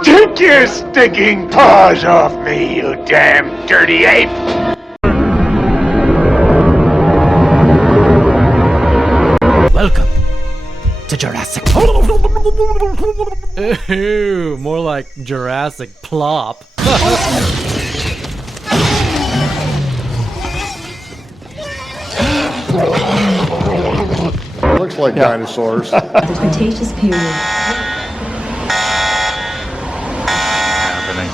Take your stinking paws off me, you damn dirty ape! Welcome to Jurassic. Ew, more like Jurassic Plop. Looks like dinosaurs. The Cretaceous period. Happening.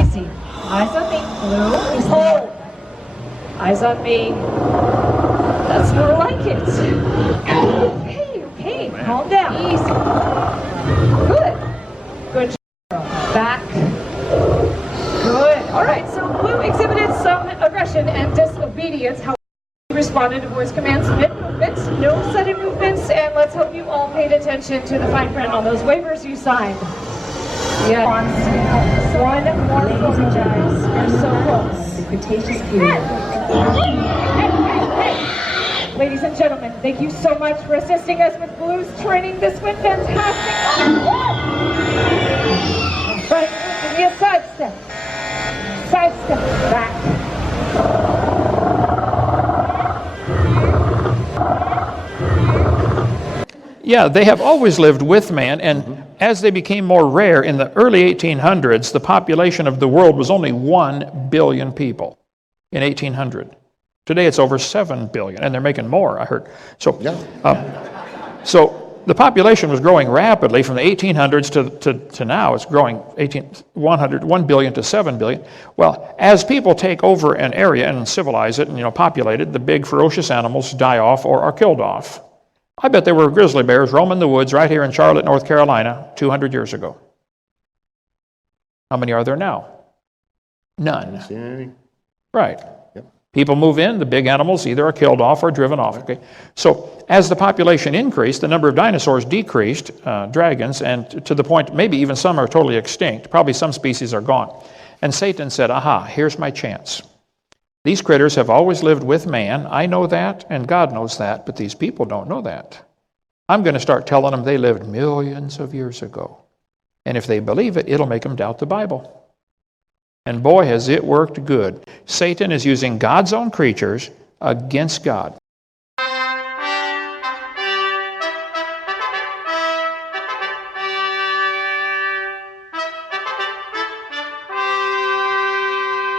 Easy. Eyes on me. Blue is hold. Eyes on me. That's more like it. Okay, calm down. Easy. Good. Good job. Back. Good. All right, so Blue exhibited some aggression and disobedience. How he responded to voice commands mid-movements, no sudden movements, and let's hope you all paid attention to the fine print on those waivers you signed. Yeah. One more closing, guys. You're so close. The Cretaceous period. Hey. Ladies and gentlemen, thank you so much for assisting us with Blue's training. This went fantastic. Right, give me a sidestep. Sidestep. Back. Yeah, they have always lived with man, and as they became more rare in the early 1800s, the population of the world was only 1 billion people in 1800. Today it's over 7 billion, and they're making more, I heard. So, so the population was growing rapidly from the 1800s to now. It's growing 1 billion to 7 billion. Well, as people take over an area and civilize it and populate it, the big ferocious animals die off or are killed off. I bet there were grizzly bears roaming the woods right here in Charlotte, North Carolina, 200 years ago. How many are there now? None. Seen any? Right. Yep. People move in, the big animals either are killed off or driven off. Okay. So as the population increased, the number of dinosaurs decreased, dragons, and to the point maybe even some are totally extinct. Probably some species are gone. And Satan said, aha, here's my chance. These critters have always lived with man. I know that, and God knows that, but these people don't know that. I'm going to start telling them they lived millions of years ago. And if they believe it, it'll make them doubt the Bible. And boy, has it worked good. Satan is using God's own creatures against God.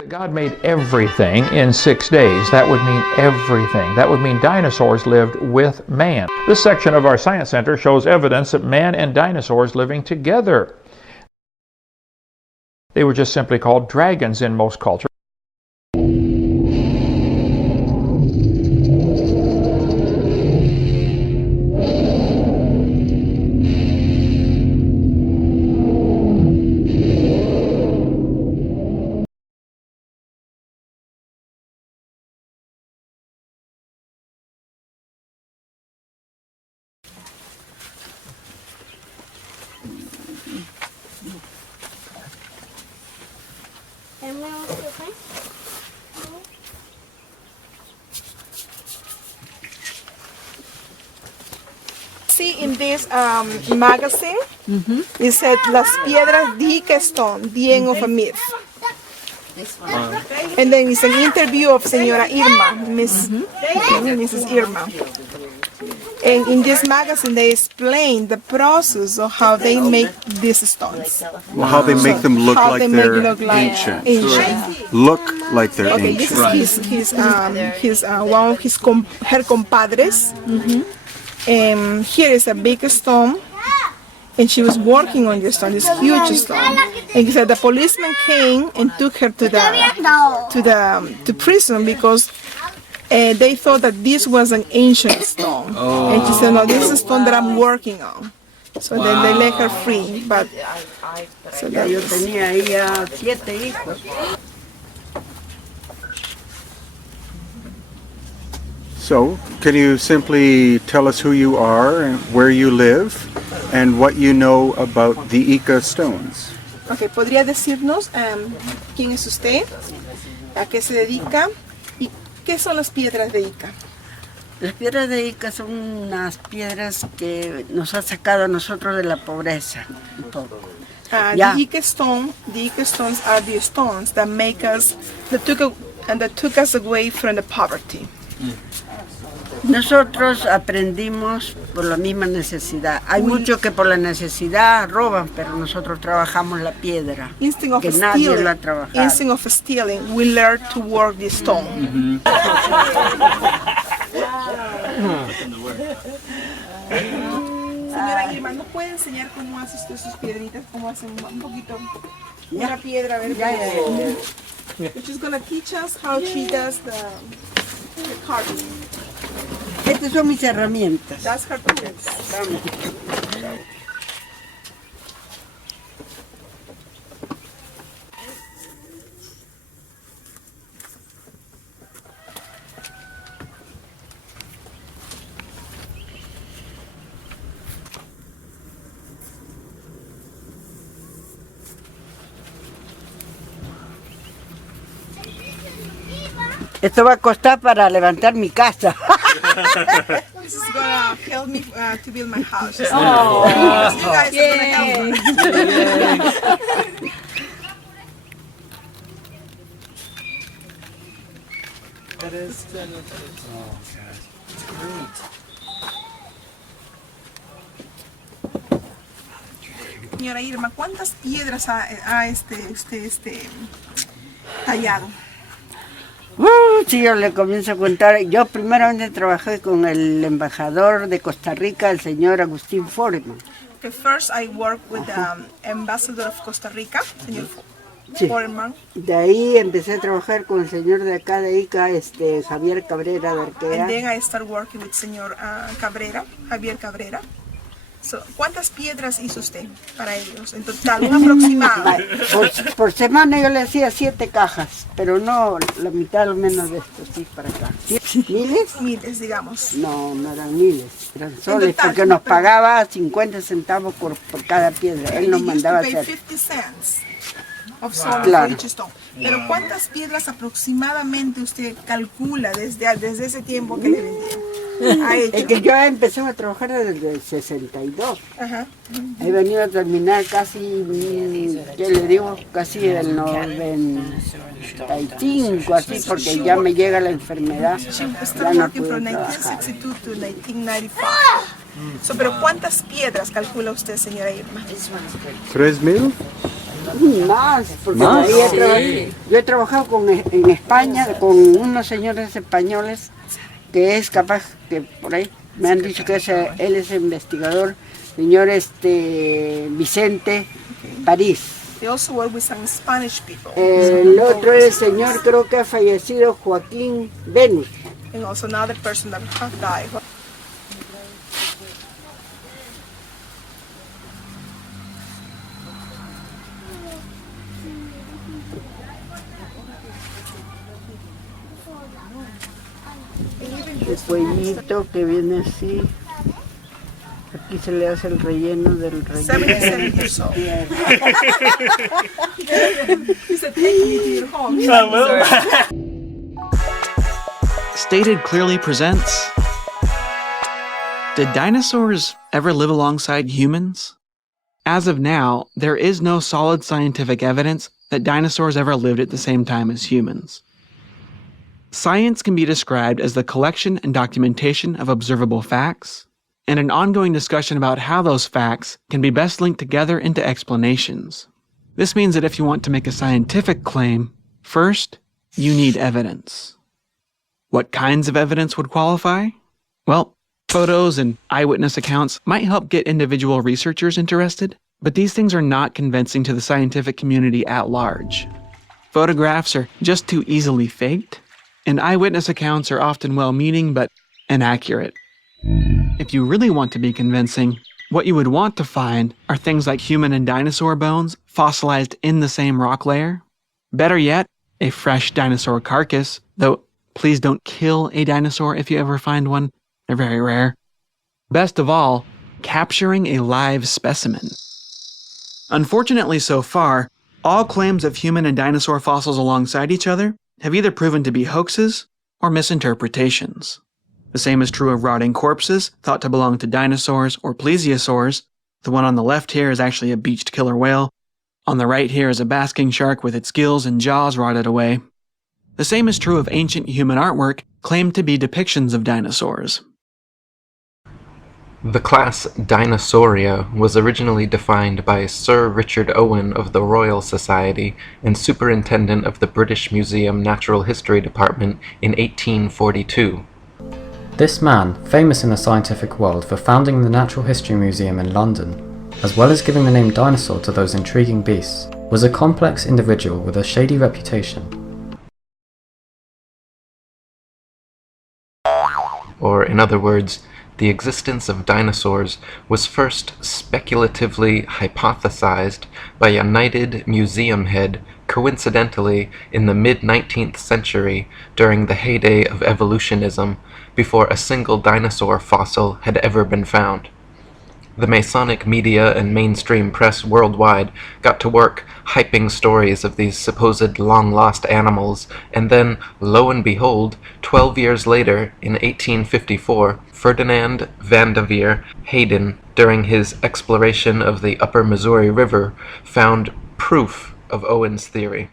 God made everything in 6 days. That would mean everything. That would mean dinosaurs lived with man. This section of our Science Center shows evidence that man and dinosaurs living together. They were just simply called dragons in most cultures. See in this magazine, it said Las Piedras de Stone, the end of a myth. This one. And then it's an interview of Señora Irma, Mrs. Irma. And in this magazine, they explain the process of how they make these stones. Well, how they make them look How like they make they're it look like ancient. ancient. Look like they're Okay, this ancient. is one of her compadres. Here is a big stone, and she was working on this stone, this huge stone. And the policeman came and took her to prison because they thought that this was an ancient stone. And she said, no, this is a stone that I'm working on. So then they let her free. But so So, can you simply tell us who you are and where you live and what you know about the Ica stones? Okay, ¿podría decirnos quién es usted? ¿A qué se dedica? ¿Y qué son las piedras de Ica? Las piedras de Ica son unas piedras que nos ha sacado a nosotros de la pobreza. Un poco. The Ica stones are the stones that make us, that took us away from the poverty. Nosotros aprendimos por la misma necesidad. Hay muchos que por la necesidad roban, pero nosotros trabajamos la piedra, que nadie lo ha trabajado. Instead of stealing, we learn to work the stone. Señora Irma, ¿nos puede enseñar cómo hace usted sus piedritas? ¿Cómo hacen un poquito? Una piedra, a ver. She's gonna teach us how she does the carving. Estas son mis herramientas. That's her tools. Esto va a costar para levantar mi casa. This is gonna help me to build my house. Oh, you guys are gonna help me. Señora Irma, ¿cuántas piedras ha usted tallado? Si yo le comienzo a contar, yo primeramente trabajé con el embajador de Costa Rica, el señor Agustín Foreman. Okay, first I worked with the ambassador of Costa Rica, señor Foreman. De ahí empecé a trabajar con el señor de acá de Ica, Javier Cabrera Barquera. And then I started working with señor Javier Cabrera. So, ¿cuántas piedras hizo usted para ellos en total? Un aproximado. Por semana yo le hacía 7 cajas, pero no la mitad o menos de esto, sí, para acá. ¿Miles? Miles, digamos. No, no eran miles, eran soles, porque nos pagaba 50 centavos por cada piedra. Él nos mandaba a hacer. 50 cents of soles for each stone. Pero ¿cuántas piedras aproximadamente usted calcula desde ese tiempo que le vendían? Es que yo empecé a trabajar desde el 62. He venido a terminar casi, yo le digo, casi el 95, así, porque ya me llega la enfermedad. She started working from 1962 to 1995. So, pero ¿cuántas piedras calcula usted, señora Irma? 3,000. Más, porque yo he trabajado en España con unos señores españoles que es capaz, que por ahí me han dicho que él es investigador, señor Vicente París. They also work with some Spanish people. El otro es el señor, creo que ha fallecido, Joaquín Beni. And also another person that has died. El cuellito que viene así. Aquí se le hace el relleno del relleno. Stated Clearly presents, did dinosaurs ever live alongside humans? As of now, there is no solid scientific evidence that dinosaurs ever lived at the same time as humans. Science can be described as the collection and documentation of observable facts, and an ongoing discussion about how those facts can be best linked together into explanations. This means that if you want to make a scientific claim, first, you need evidence. What kinds of evidence would qualify? Well, photos and eyewitness accounts might help get individual researchers interested, but these things are not convincing to the scientific community at large. Photographs are just too easily faked, and eyewitness accounts are often well-meaning but inaccurate. If you really want to be convincing, what you would want to find are things like human and dinosaur bones fossilized in the same rock layer. Better yet, a fresh dinosaur carcass, though please don't kill a dinosaur if you ever find one. They're very rare. Best of all, capturing a live specimen. Unfortunately so far, all claims of human and dinosaur fossils alongside each other have either proven to be hoaxes or misinterpretations. The same is true of rotting corpses, thought to belong to dinosaurs or plesiosaurs. The one on the left here is actually a beached killer whale. On the right here is a basking shark with its gills and jaws rotted away. The same is true of ancient human artwork claimed to be depictions of dinosaurs. The class Dinosauria was originally defined by Sir Richard Owen of the Royal Society and Superintendent of the British Museum Natural History Department in 1842. This man, famous in the scientific world for founding the Natural History Museum in London, as well as giving the name dinosaur to those intriguing beasts, was a complex individual with a shady reputation. Or, in other words, the existence of dinosaurs was first speculatively hypothesized by a knighted museum head coincidentally in the mid-19th century during the heyday of evolutionism, before a single dinosaur fossil had ever been found. The Masonic media and mainstream press worldwide got to work hyping stories of these supposed long-lost animals, and then, lo and behold, 12 years later, in 1854, Ferdinand Vanderveer Hayden, during his exploration of the upper Missouri River, found proof of Owen's theory.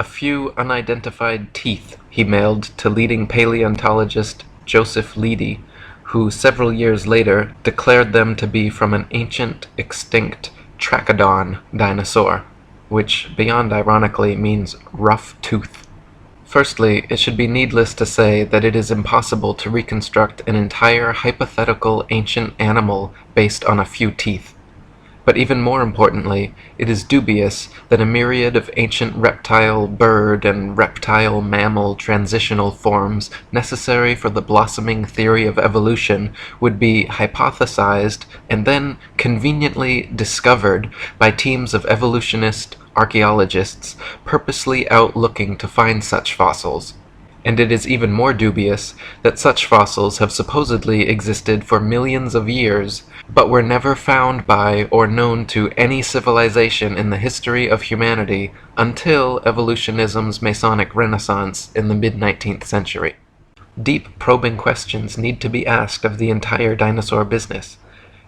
A few unidentified teeth he mailed to leading paleontologist Joseph Leidy, who several years later declared them to be from an ancient, extinct Trachodon dinosaur, which, beyond ironically, means rough tooth. Firstly, it should be needless to say that it is impossible to reconstruct an entire hypothetical ancient animal based on a few teeth. But even more importantly, it is dubious that a myriad of ancient reptile, bird, and reptile mammal transitional forms necessary for the blossoming theory of evolution would be hypothesized and then conveniently discovered by teams of evolutionist archaeologists purposely out looking to find such fossils. And it is even more dubious that such fossils have supposedly existed for millions of years, but were never found by or known to any civilization in the history of humanity until evolutionism's Masonic renaissance in the mid-19th century. Deep probing questions need to be asked of the entire dinosaur business.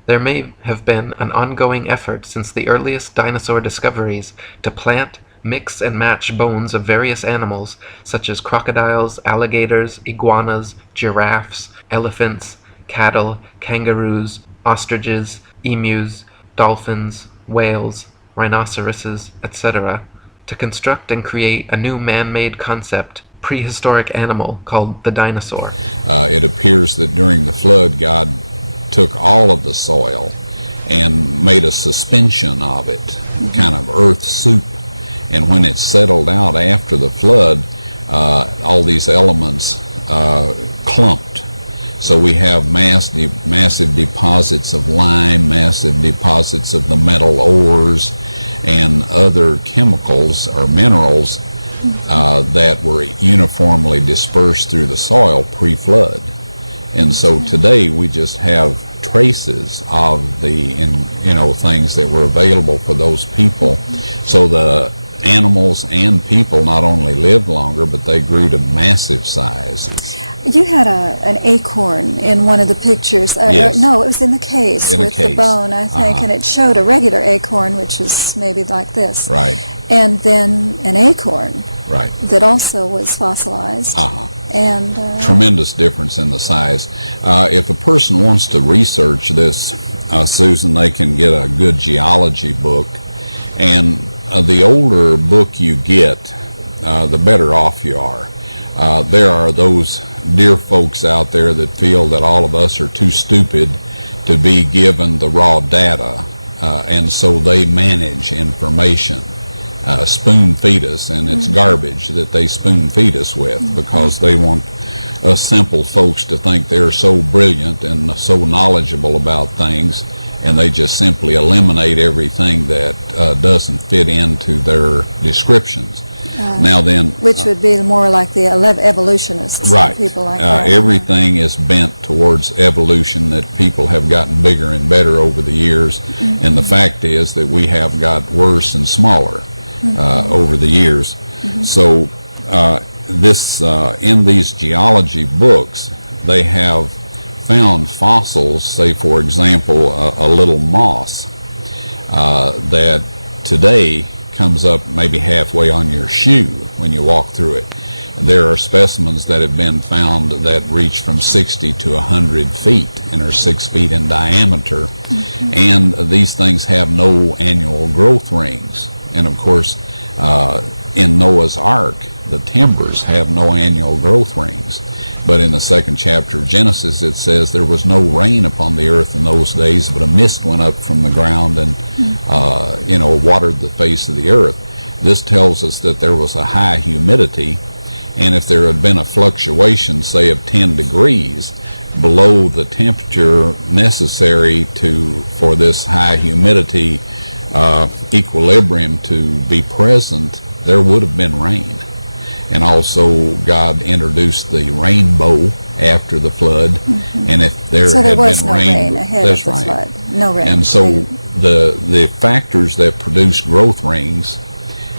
There may have been an ongoing effort since the earliest dinosaur discoveries to plant, mix and match bones of various animals such as crocodiles, alligators, iguanas, giraffes, elephants, cattle, kangaroos, ostriches, emus, dolphins, whales, rhinoceroses, etc., to construct and create a new man-made concept, prehistoric animal called the dinosaur. It appears that during the flood, God took all of the soil and made a suspension of it, kind of earth soup. And when it settled out after the flood, all these elements clumped. So we have massive deposits of lime, massive deposits of the metal ores, and other chemicals or minerals that were uniformly dispersed through the soil pre-flood. And so today we just have traces of the things that were available for those people. So the animals and people not only lived longer, but they grew to massive sizes. You had an acorn in one of the pictures. Yes. No, it was in the case with the bone, I think, Uh-huh. and it showed a regular acorn, which is maybe like this. Right. And then an acorn. Right. That also was fossilized. Uh-huh. And tremendous difference in the size. If a person wants to research this, Susan, they can get a good geology book, and the older book you get, the better off you are. There are those dear folks out there that feel that all of us are too stupid to be given the raw data, and so they manage information, spoon feed us, and it's garbage that they spoon feed us with, because they want us simple folks to think they're so brilliant and so knowledgeable about things, and they just simply eliminate everything that doesn't fit into their descriptions. Now then, which would be more like the evolutionists, right? People like that. Everything is bent towards evolution. That people have gotten bigger and better over the years, and the fact is that we have got worse and smaller over the years. So this in these geology books, they have found fossils, say for example a little moss that today comes up maybe halfway on your shoe when you walk through it. There are specimens that have been found that reach from 60 to 100 feet and are 6 feet in diameter. And these things have no annual growth rings. And of course, in Noah's Ark, the timbers have no annual growth rings. But in the 2nd chapter of Genesis, it says there was no rain upon the earth in those days, but a mist went up from the ground and watered the face of the earth. This tells us that there was a high humidity, and if there had been a fluctuation, say of 10 degrees below the temperature necessary for this high humidity equilibrium to be present, there would have been rain. And also God introduced the rainbow after the flood, and if there had was been no rain rain, ahead of the flood. No rain. And so the factors that produce growth rings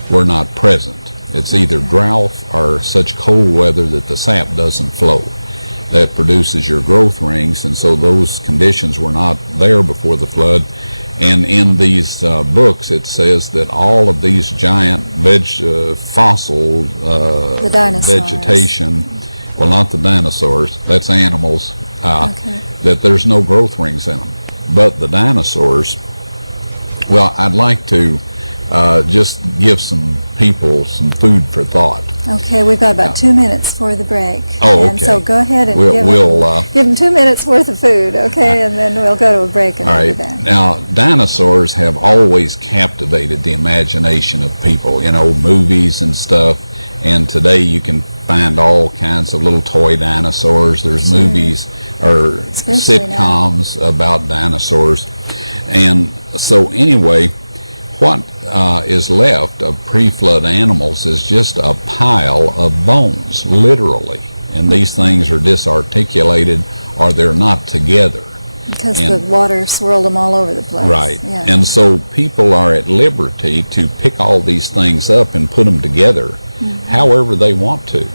were not present. It's either drought or such cold weather that the sap doesn't flow. That produces your growth rings, and so those conditions were not there before the flood. And in these books, it says that all of these giant fossil vegetation, well, not the dinosaurs, that's animals, that there's no growth rings in them. But the dinosaurs, well, I'd like to just give some people some food for thought. Okay, we've got about 2 minutes for the break. Oh, okay. And so go ahead and give them 2 minutes worth of food, okay, and then we'll go to a break and we'll be back. Now, dinosaurs have always captivated the imagination of people, movies and stuff, and today you can find all kinds of little toy dinosaurs. There's movies or sitcoms about dinosaurs. And so anyway, what is left of pre-flood animals is just a pile of bones, literally. And these things are disarticulated or they're not together. Because the water swirled them all over the place. Right. Yeah. And so people are at liberty to pick all these things up and put them together however they want to.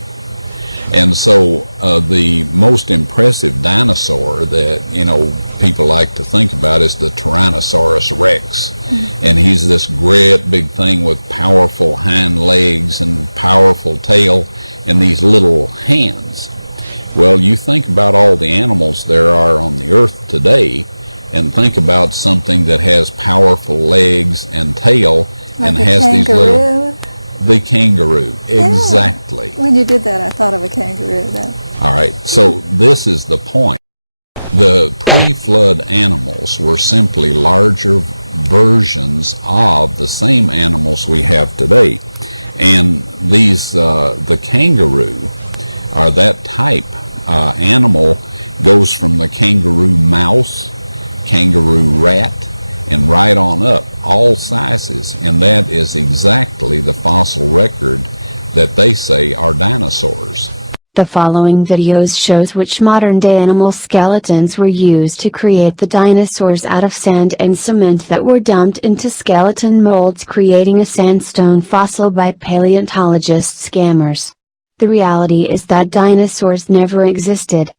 And so the most impressive dinosaur that, people like to think about is the Tyrannosaurus Rex. And he's this great big thing with powerful hind legs and powerful tail and these little hands. Well, you think about all the animals there are on the earth today and think about something that has powerful legs and tail and has these little... The kangaroo, exactly. When you did that, I thought of a kangaroo. All right, so this is the point. The pre-flood animals were simply larger versions of the same animals we have today. And these, the kangaroo, are that type. Animal goes from the kangaroo mouse, kangaroo rat, and right on up, all sizes, and that is exactly the fossil record that they say are dinosaurs. The following videos shows which modern-day animal skeletons were used to create the dinosaurs out of sand and cement that were dumped into skeleton molds, creating a sandstone fossil by paleontologist scammers. The reality is that dinosaurs never existed.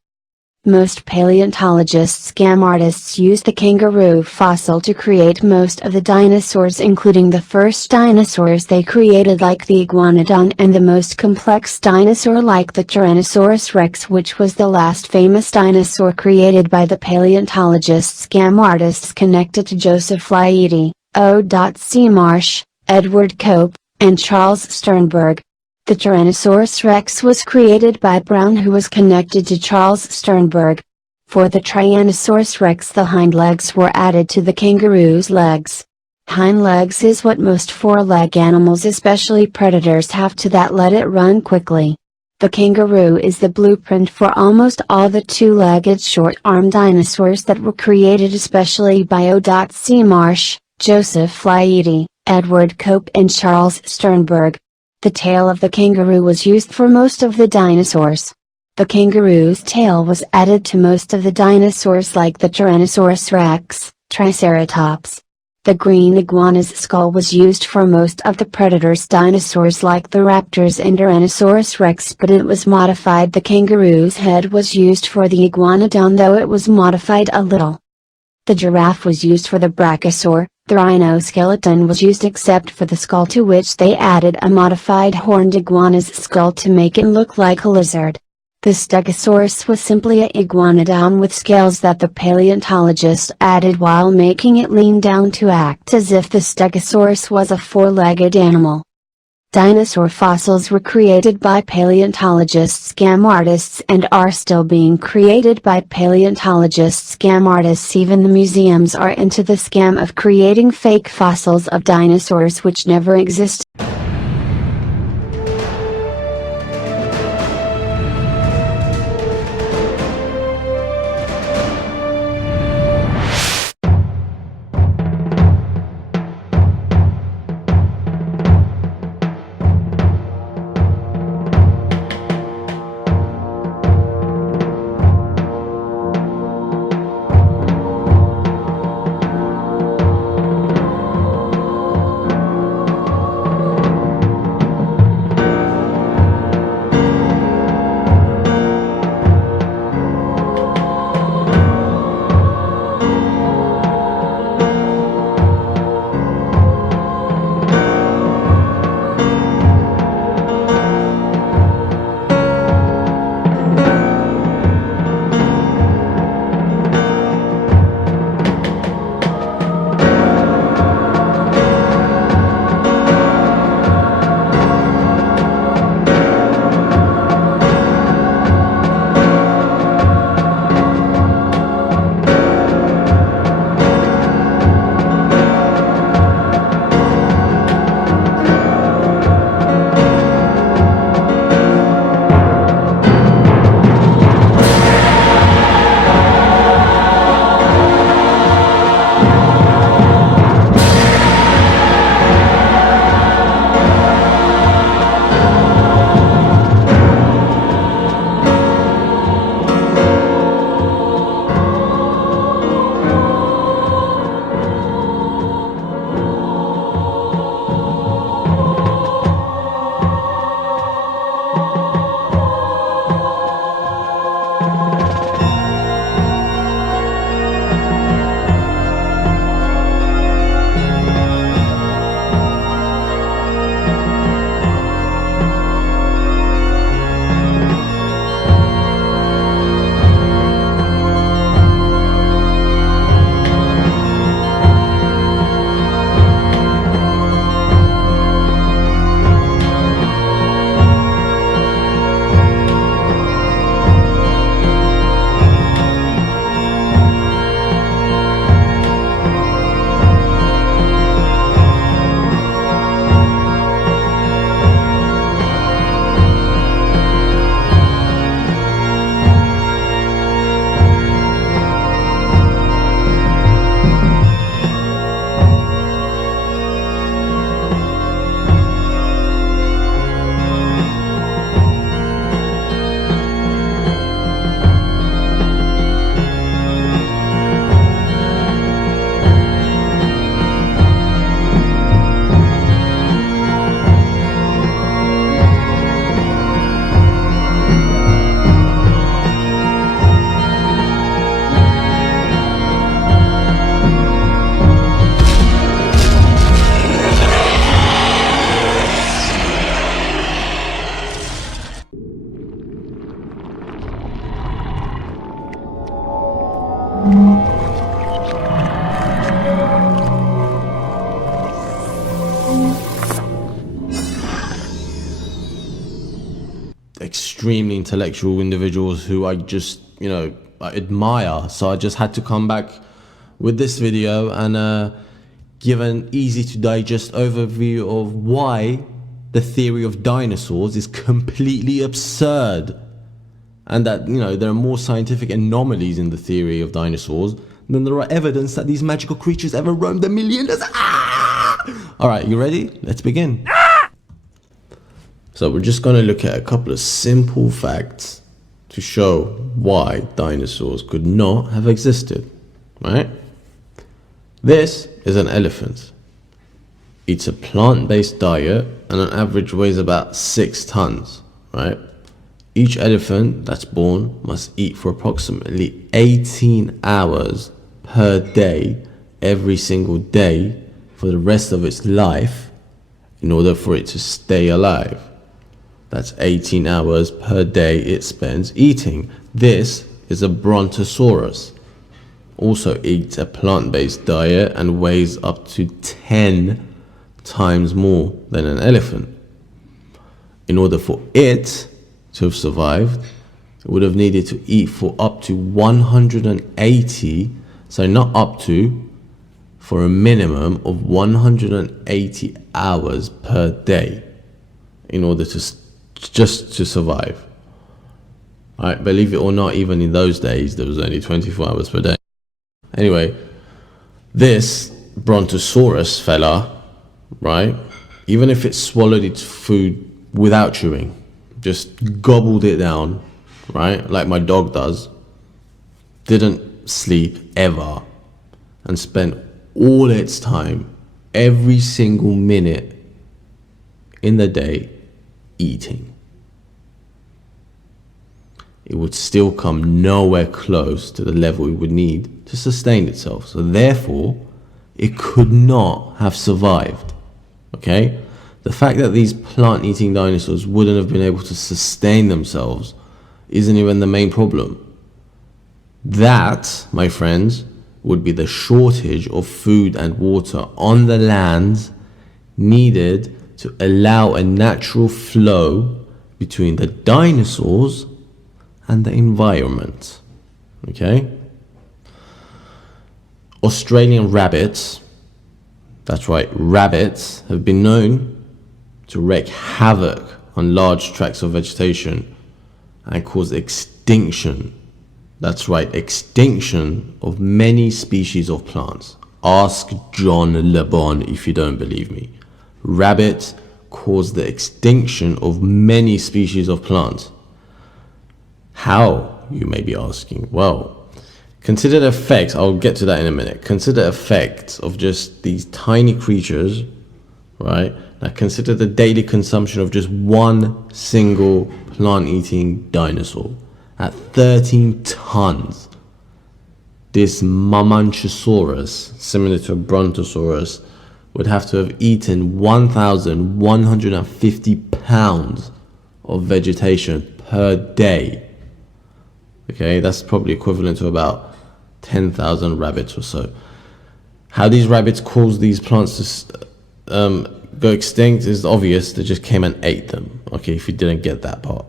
Most paleontologist scam artists used the kangaroo fossil to create most of the dinosaurs, including the first dinosaurs they created like the iguanodon and the most complex dinosaur like the Tyrannosaurus rex, which was the last famous dinosaur created by the paleontologist scam artists connected to Joseph Flaherty, O.C. Marsh, Edward Cope, and Charles Sternberg. The Tyrannosaurus rex was created by Brown, who was connected to Charles Sternberg. For the Tyrannosaurus rex, the hind legs were added to the kangaroo's legs. Hind legs is what most four-leg animals, especially predators, have to that let it run quickly. The kangaroo is the blueprint for almost all the two-legged short-armed dinosaurs that were created, especially by O.C. Marsh, Joseph Flaherty, Edward Cope, and Charles Sternberg. The tail of the kangaroo was used for most of the dinosaurs. The kangaroo's tail was added to most of the dinosaurs like the Tyrannosaurus rex, Triceratops. The green iguana's skull was used for most of the predators' dinosaurs like the raptors and Tyrannosaurus rex, but it was modified. The kangaroo's head was used for the iguanodon, though it was modified a little. The giraffe was used for the brachiosaur. The rhino skeleton was used except for the skull, to which they added a modified horned iguana's skull to make it look like a lizard. The stegosaurus was simply a iguanodon with scales that the paleontologist added while making it lean down to act as if the stegosaurus was a four-legged animal. Dinosaur fossils were created by paleontologists, scam artists, and are still being created by paleontologists, scam artists. Even the museums are into the scam of creating fake fossils of dinosaurs which never existed. Extremely intellectual individuals who I just, I admire. So I just had to come back with this video and give an easy to digest overview of why the theory of dinosaurs is completely absurd, and that there are more scientific anomalies in the theory of dinosaurs than there are evidence that these magical creatures ever roamed the millions. Alright, you ready? Let's begin. So we're just going to look at a couple of simple facts to show why dinosaurs could not have existed, right? This is an elephant. Eats a plant-based diet and on average weighs about 6 tons, right? Each elephant that's born must eat for approximately 18 hours per day, every single day, for the rest of its life in order for it to stay alive. That's 18 hours per day it spends eating. This is a brontosaurus. Also eats a plant-based diet and weighs up to 10 times more than an elephant. In order for it to have survived, it would have needed to eat for up to 180, so not up to, for a minimum of 180 hours per day in order to just to survive. Right, believe it or not, even in those days there was only 24 hours per day. Anyway, this brontosaurus fella, right, even if it swallowed its food without chewing, just gobbled it down, right, like my dog does, didn't sleep ever, and spent all its time, every single minute in the day, eating, it would still come nowhere close to the level it would need to sustain itself. So therefore, it could not have survived, okay? The fact that these plant-eating dinosaurs wouldn't have been able to sustain themselves isn't even the main problem. That, my friends, would be the shortage of food and water on the lands needed to allow a natural flow between the dinosaurs and the environment, okay? Australian rabbits, that's right, rabbits have been known to wreak havoc on large tracts of vegetation and cause extinction, that's right, extinction of many species of plants. Ask John Le Bon if you don't believe me. Rabbits cause the extinction of many species of plants. How, you may be asking? Well, consider the effects, I'll get to that in a minute. Consider the effects of just these tiny creatures, right? Now consider the daily consumption of just one single plant-eating dinosaur. At 13 tons, this Mamenchosaurus, similar to a Brontosaurus, would have to have eaten 1,150 pounds of vegetation per day. Okay, that's probably equivalent to about 10,000 rabbits or so. How these rabbits cause these plants to go extinct is obvious. They just came and ate them. Okay, if you didn't get that part.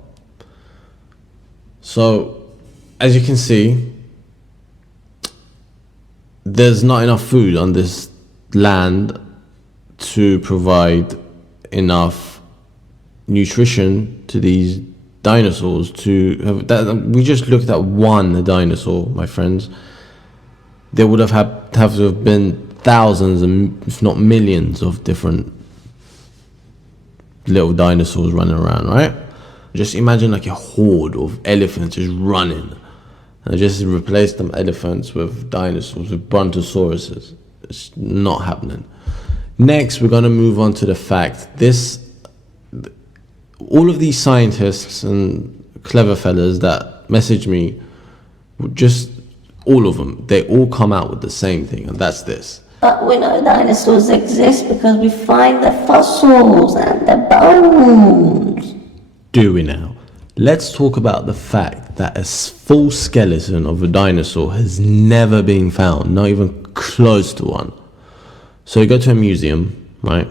So, as you can see, there's not enough food on this land to provide enough nutrition to these dinosaurs to have that. We just looked at one dinosaur, my friends. There would have to have been thousands and if not millions of different little dinosaurs running around, right? Just imagine like a horde of elephants just running, and just replace them elephants with dinosaurs, with brontosauruses. It's not happening. Next, we're going to move on to the fact all of these scientists and clever fellas that message me, just all of them, they all come out with the same thing, and that's this. But we know dinosaurs exist because we find the fossils and the bones. Do we now? Let's talk about the fact that a full skeleton of a dinosaur has never been found, not even close to one. So you go to a museum, right,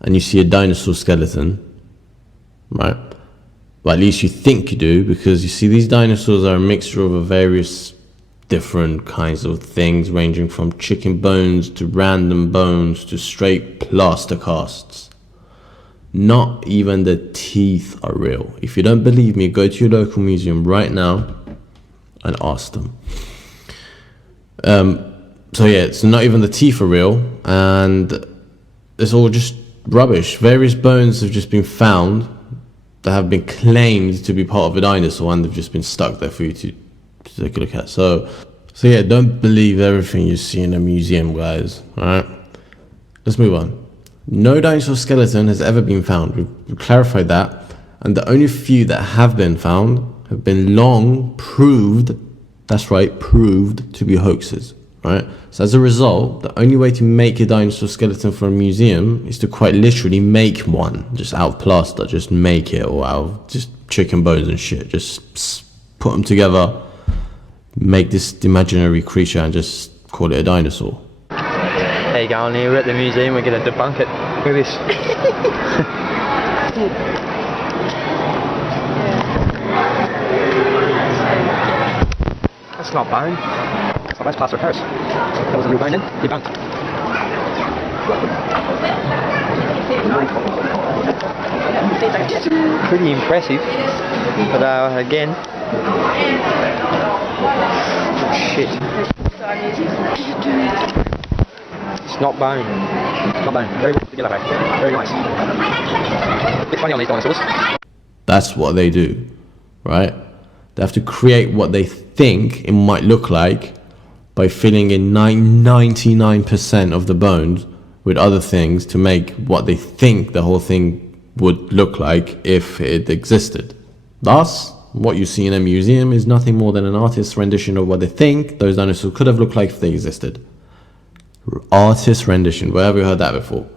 and you see a dinosaur skeleton, right? Well, at least you think you do, because you see these dinosaurs are a mixture of various different kinds of things, ranging from chicken bones to random bones to straight plaster casts. Not even the teeth are real. If you don't believe me, go to your local museum right now and ask them. So yeah, it's not even the teeth are real, and it's all just rubbish. Various bones have just been found that have been claimed to be part of a dinosaur, and they've just been stuck there for you to take a look at. So So yeah, don't believe everything you see in a museum, guys. Alright? Let's move on. No dinosaur skeleton has ever been found. We've clarified that. And the only few that have been found have been long proved, that's right, proved to be hoaxes. Right? So as a result, the only way to make a dinosaur skeleton for a museum is to quite literally make one. Just out of plaster, just make it, or out of just chicken bones and shit. Just put them together, make this imaginary creature and just call it a dinosaur. There you go, on here, we're at the museum, we're going to debunk it. Look at this. That's not bone. Oh, that's plaster of Paris. That was a real bone then. Debunked. Pretty impressive. But again... Shit. It's not bone. It's not bone. Very together, very nice. A bit funny on these dinosaurs. That's what they do, right? They have to create what they think it might look like by filling in 99% of the bones with other things to make what they think the whole thing would look like if it existed. Thus, what you see in a museum is nothing more than an artist's rendition of what they think those dinosaurs could have looked like if they existed. Artist rendition, where have you heard that before?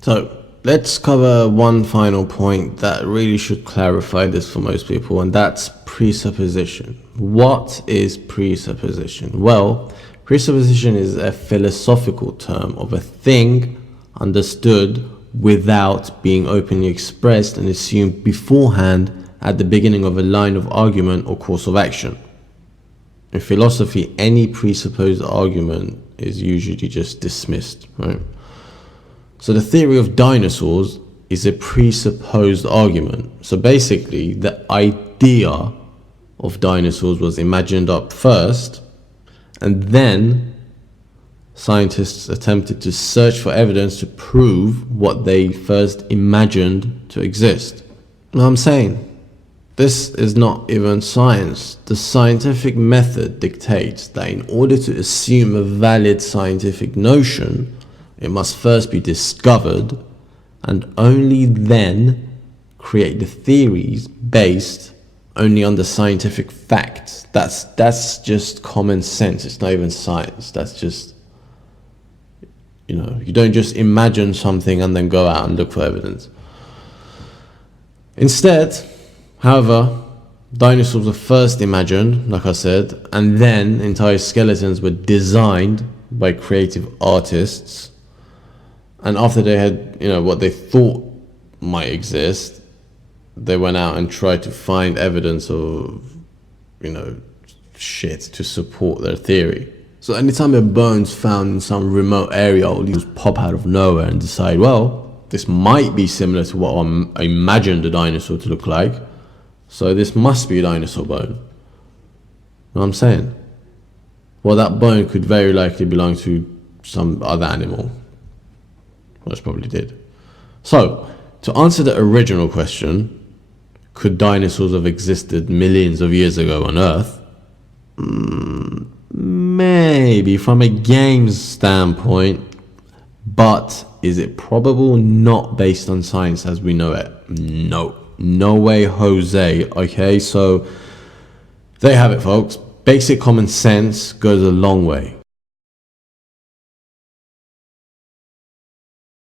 So, let's cover one final point that really should clarify this for most people, and that's presupposition. What is presupposition? Well, presupposition is a philosophical term of a thing understood without being openly expressed and assumed beforehand at the beginning of a line of argument or course of action. In philosophy, any presupposed argument is usually just dismissed, right? So the theory of dinosaurs is a presupposed argument. So basically, the idea of dinosaurs was imagined up first, and then scientists attempted to search for evidence to prove what they first imagined to exist. You know what I'm saying? This is not even science. The scientific method dictates that in order to assume a valid scientific notion, it must first be discovered and only then create the theories based only on the scientific facts. That's just common sense. It's not even science. That's just, you know, you don't just imagine something and then go out and look for evidence. Instead, however, dinosaurs were first imagined, like I said, and then entire skeletons were designed by creative artists. And after they had, you know, what they thought might exist, they went out and tried to find evidence of, you know, shit to support their theory. So anytime a bone's found in some remote area, all these pop out of nowhere and decide, well, this might be similar to what I imagined a dinosaur to look like, so this must be a dinosaur bone. You know what I'm saying? Well, that bone could very likely belong to some other animal. Most probably did. So, to answer the original question, could dinosaurs have existed millions of years ago on Earth? Maybe from a game's standpoint, but is it probable? Not based on science as we know it. No way, Jose. Okay, so there you have it, folks. Basic common sense goes a long way.